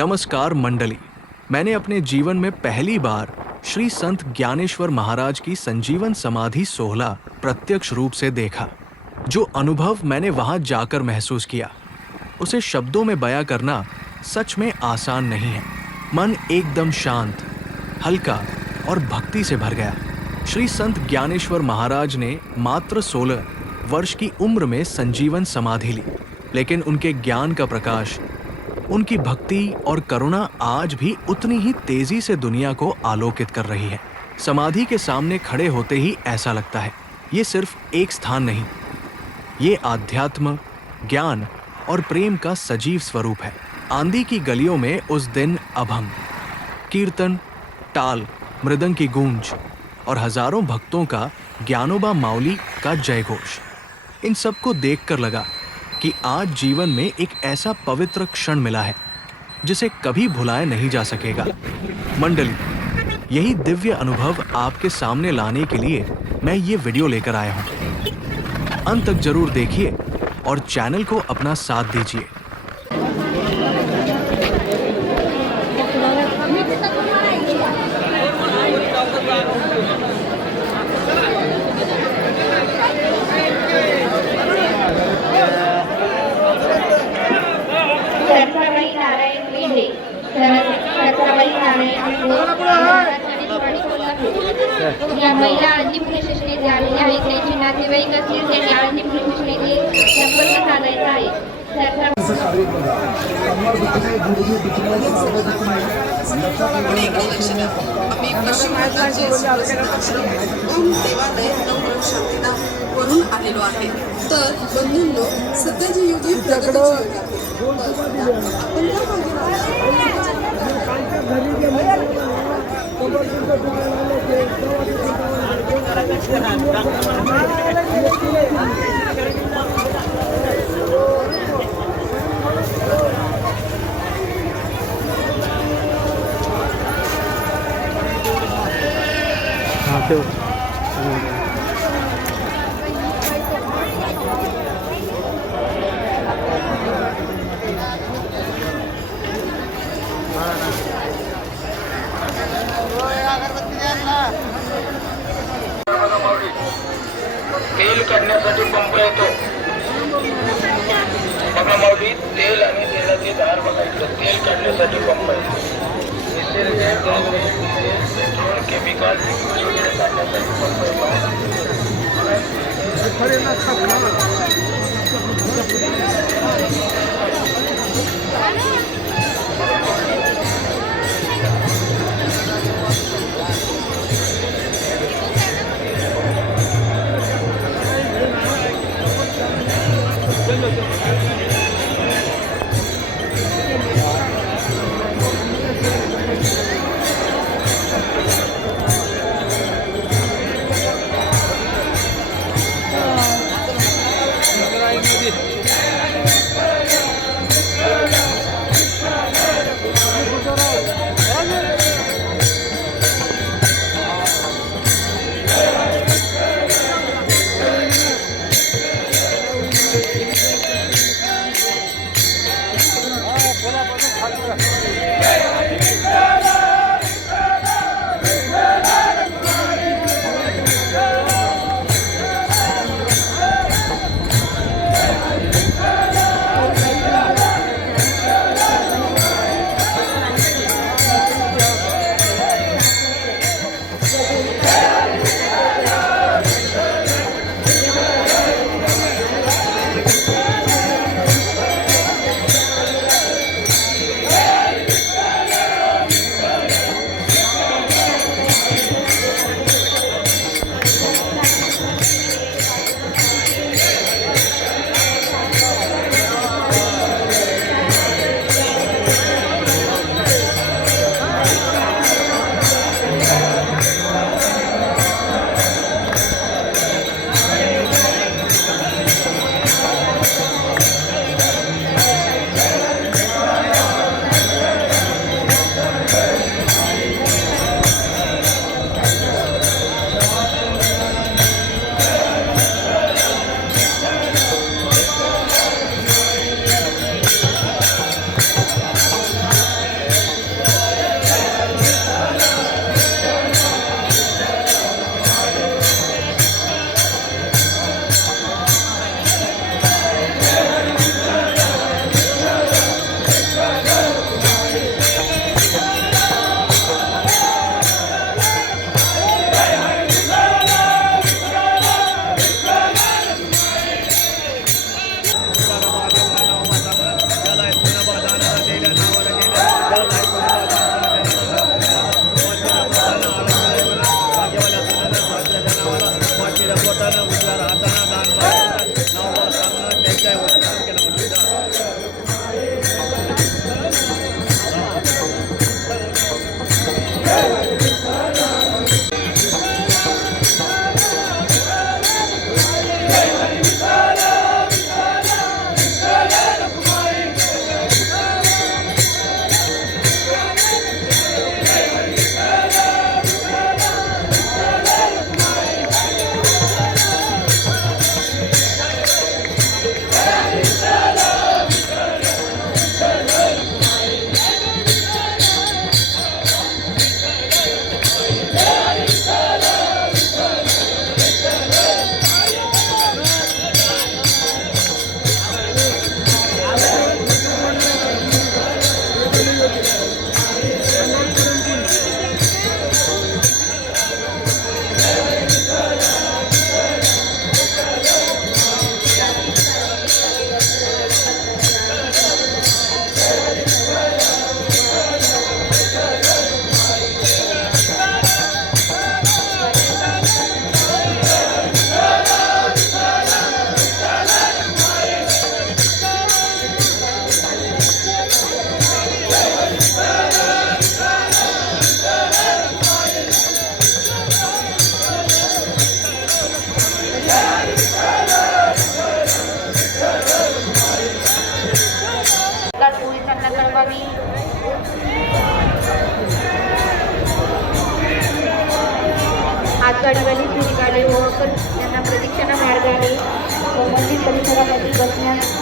नमस्कार मंडली। मैंने अपने जीवन में पहली बार श्री संत ज्ञानेश्वर महाराज की संजीवन समाधि सोहला प्रत्यक्ष रूप से देखा, जो अनुभव मैंने वहाँ जाकर महसूस किया। उसे शब्दों में बयां करना सच में आसान नहीं है। मन एकदम शांत, हल्का और भक्ति से भर गया। श्री संत ज्ञानेश्वर महाराज ने मात्र 16 वर्ष की उम्र में संजीवन समाधि ली, लेकिन उनके ज्ञान का प्रकाश उनकी भक्ति और करुणा आज भी उतनी ही तेज़ी से दुनिया को आलोकित कर रही है। समाधि के सामने खड़े होते ही ऐसा लगता है, ये सिर्फ़ एक स्थान नहीं, ये आध्यात्म, ज्ञान और प्रेम का सजीव स्वरूप है। आंधी की गलियों में उस दिन अभंग, कीर्तन, टाल, मृदंग की गूंज और हज़ारों भक्तों का ज्ञानोबा माउली का जयघोष, इन सबको देखकर लगा कि आज जीवन में एक ऐसा पवित्र क्षण मिला है, जिसे कभी भुलाया नहीं जा सकेगा। मंडली, यही दिव्य अनुभव आपके सामने लाने के लिए मैं ये वीडियो लेकर आया हूँ। अंत तक ज़रूर देखिए और चैनल को अपना साथ दीजिए। आम्ही पश्चिम भारताचे ओम देवालय डोंगर वरून आलेलो आहे तर बंधूंनो सध्या युग युग आपण हे दार बघायचं तेल काढण्यासाठी पंप आहे निसर्ग केमिकल काढण्यासाठी पंप आहे आगगाडीवाली फेरीगाडी व त्यांना प्रदक्षिणा मार्गाने मंदिर परिसरामध्ये बसण्यास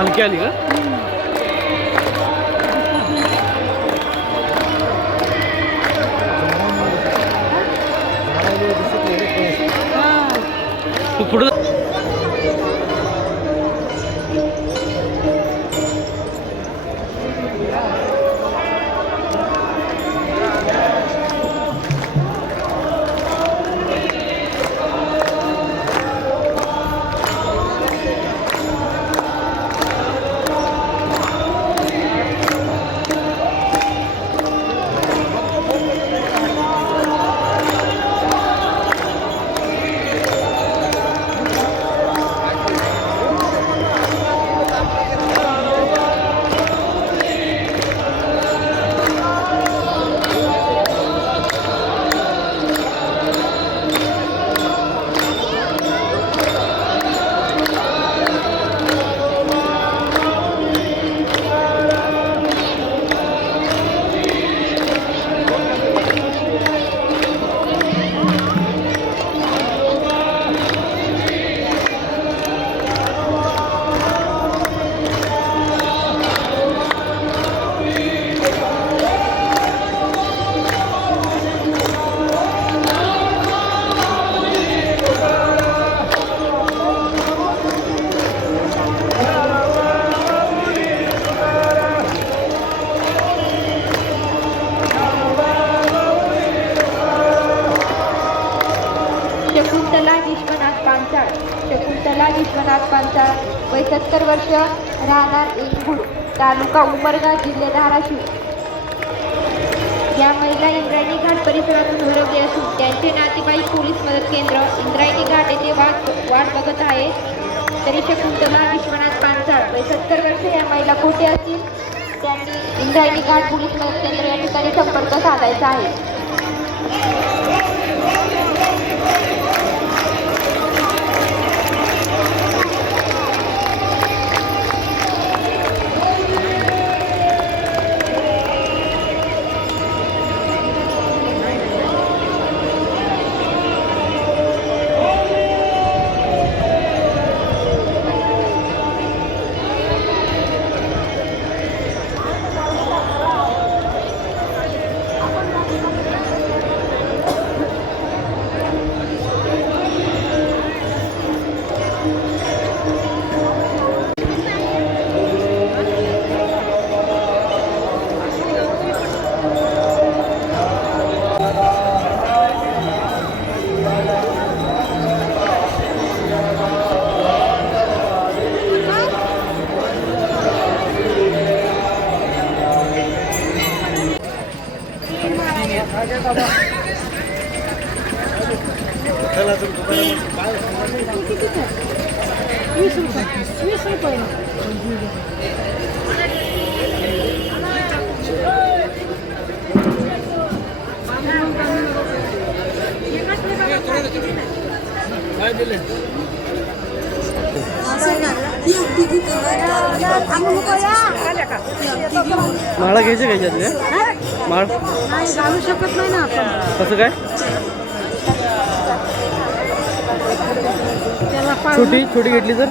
पालखी आली का तालुका उमरगा जिल्हे धाराशिव. या महिला इंद्रायणी घाट परिसरातून हरवली असून त्यांचे नातेवाईक पोलीस मदत केंद्र इंद्रायणी घाट येथे वाट वाट बघत आहे. तरी शकुंतला विश्वनाथ पानसाळ वय सत्तर वर्ष या महिला कुठे असतील त्यांनी इंद्रायणी घाट पोलीस मदत केंद्र या ठिकाणी संपर्क साधायचा आहे. माळा घ्यायचे का याच्यातले माळ नाही घालू शकत नाही ना आपण कसं काय छोटी छोटी घेतली तर?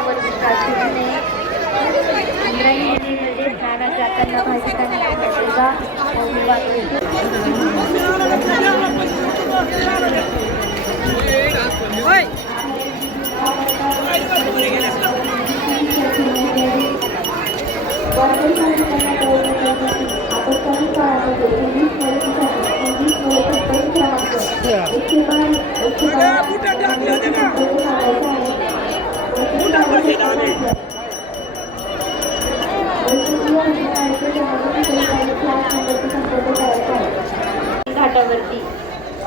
भाविकांनी अफवांवर विश्वास ठेवू नये इंद्रायणी नदीमध्ये स्नानात जाताना भाविकांनी आपल्या सेवा वागवावी. घाटावरती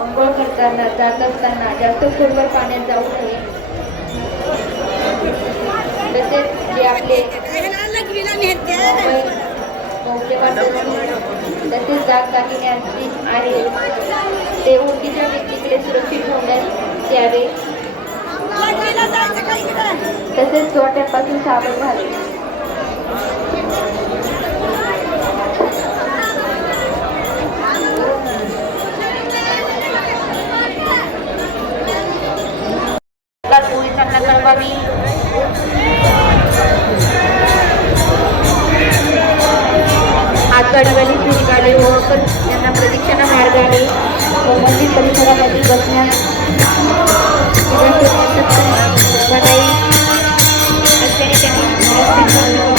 अंघोळ करताना जात असताना जास्त खोलवर पाण्यात जाऊ नये. तसेच जे आपले मौल्यवान तसेच दागदागिने असतील आहे ते ओळखीच्या व्यक्तीकडे सुरक्षित ठेवण्यात यावे. तसेच चोट्यांपासून सावध ओळखत त्यांना प्रदक्षिणा मार्गाने मंदिर परिसरामध्ये बसण्यास Thank you.